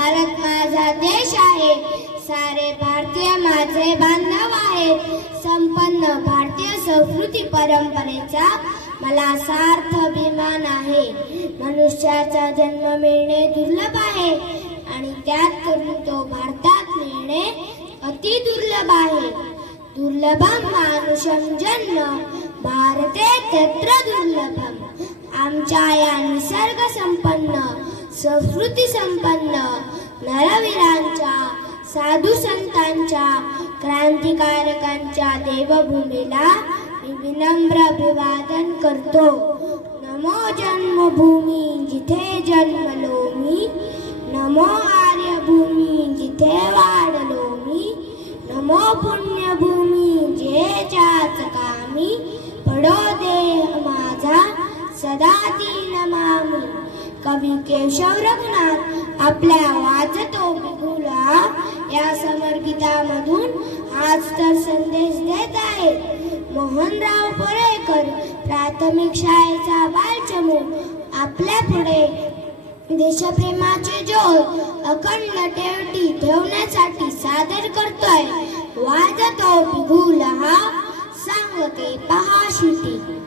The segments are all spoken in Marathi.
भारत माझा देश आहे. सारे भारतीय माझे बांधव आहेत. संपन्न भारतीय संस्कृती परंपरेचा मला सार्थ अभिमान आहे. मनुष्याचा जन्म मिळणे दुर्लभ आहे आणि त्यात करून तो भारतात मिळणे अति दुर्लभ आहे. दुर्लभम मानुषम जन्म भारते तत्र दुर्लभम. आमच्या या निसर्ग संपन्न संस्कृती संपन्न नरवीरांच्या साधू संतांच्या क्रांतिकारकांच्या देवभूमीला मी विनम्र अभिवादन करतो. नमो जन्मभूमी जिथे जन्मलो मी नमो आर्यभूमी जिथे वाढलो मी नमो पुण्यभूमी जे जाच कामी पडो देह माझा सदा ती नमामी कवी केशव रघुनाथ आपल्या वाचतो बिगुला या समर्पितामधून आज तर संदेश देत आहेत. मोहनराव परेकर प्राथमिक शाळेचा बालचमू आपल्या पुढे देशप्रेमाचे जोर अखंड ठेवटी ठेवण्यासाठी सादर करतोय. वाजतो बिगुल हा सांगते पहा शिटी.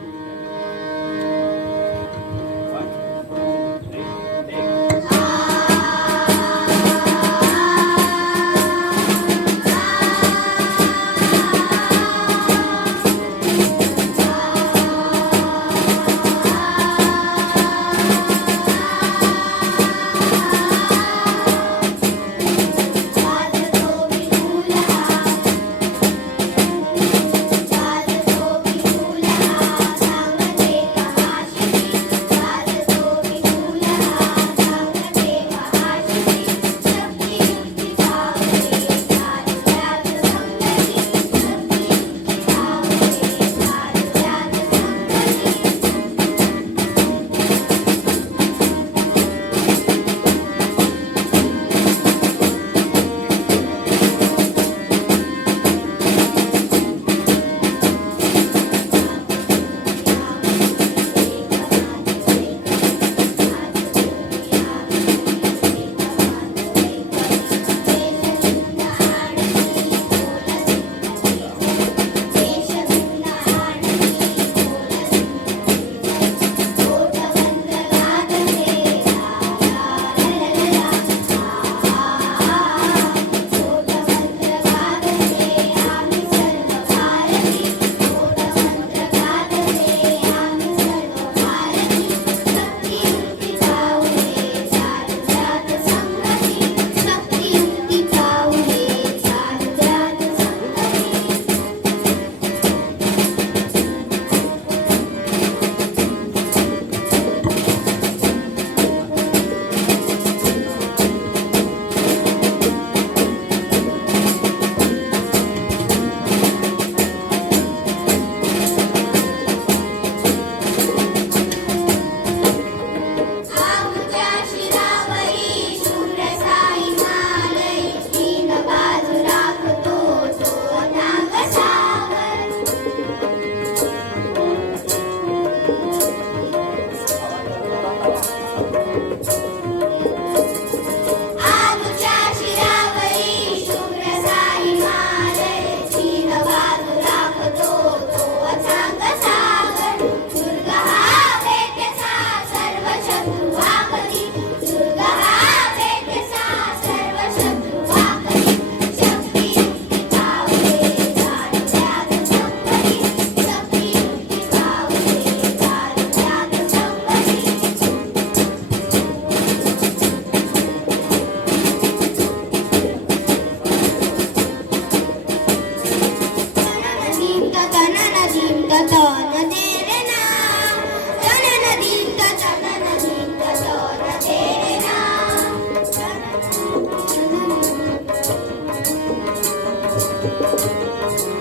Thank you.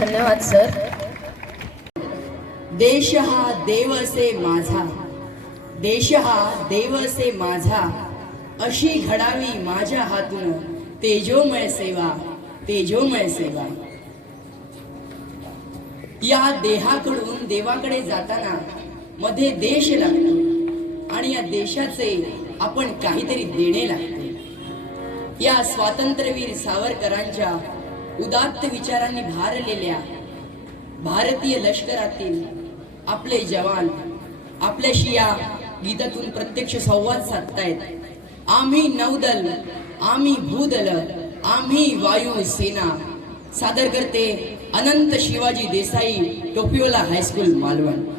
धन्यवाद सर. देश हा देव असे माझा. देश हा देव असे माझा. अशी घडावी माझ्या हातून तेजोमय सेवा तेजोमय सेवा. या देहाकडून देवाकडे जाताना मध्ये देश लागतो आणि या देशाचे आपण काहीतरी देणे लागते. या स्वातंत्र्यवीर सावरकरांच्या उदात्त विचारांनी भारलेल्या भारतीय लष्करातील आपले जवान आपल्याशी या गीतातून प्रत्यक्ष संवाद साधतायत. आम्ही नौदल आम्ही भूदल आम्ही वायुसेना. सादर करते अनंत शिवाजी देसाई टोपियोला हायस्कूल मालवण.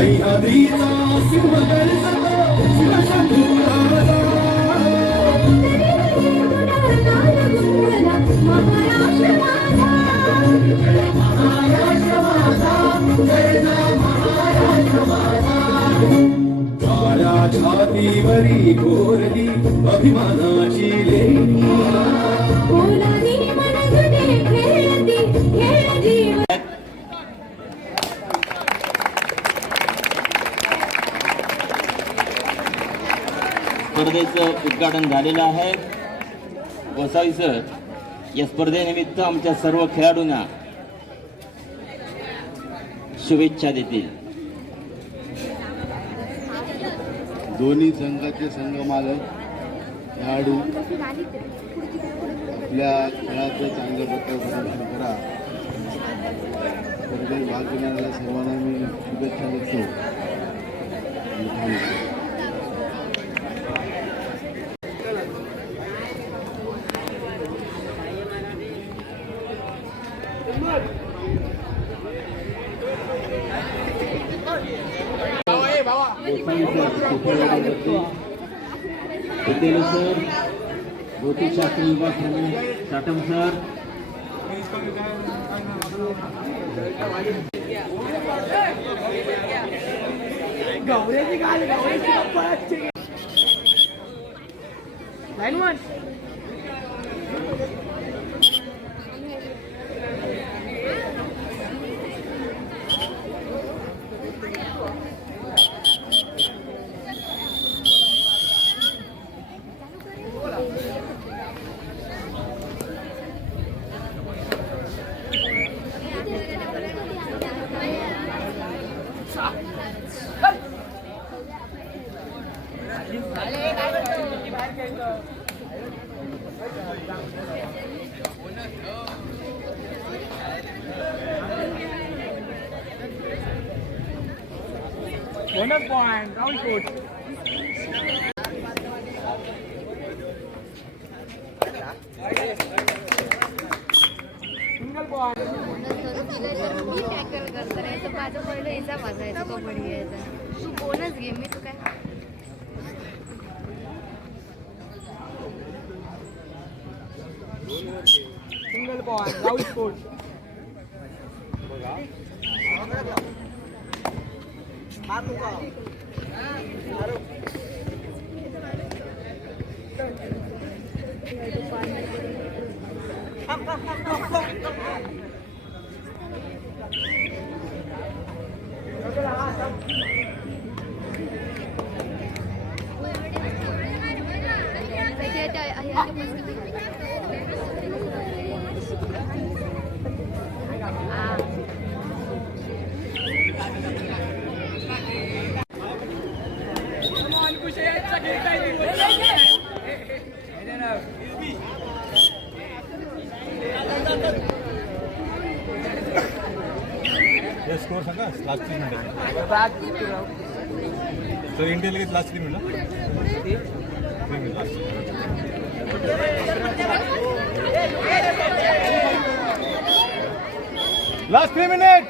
सह्याद्रीचा सिंह छातीवरी कोरली अभिमानाची लेणी स्पर्धेचं उद्घाटन झालेलं आहे. गोसावी सर या स्पर्धेनिमित्त आमच्या सर्व खेळाडूंना शुभेच्छा देतील. दोन्ही संघाचे संघ मालक खेळाडू आपल्या खेळाचं चांगल्या प्रकारे प्रदर्शन करा. स्पर्धेत भाग घेणाऱ्या सर्वांना मी शुभेच्छा देतो. पटेल सर भौतिक शास्त्र विभाग प्रमुख पटेल सर ज्योतिषशास्त्र विभाग प्रमुख line one bonus point Rahul coach single point मी टॅकल करायचं माझं पहिलं याचा वाजायचा कबड्डी तू बोनच घे मी तू काय single Pak, pak, pak, pak. सांगा लास्ट थ्री मिनिट सर लगेच last three minute three minute last three minute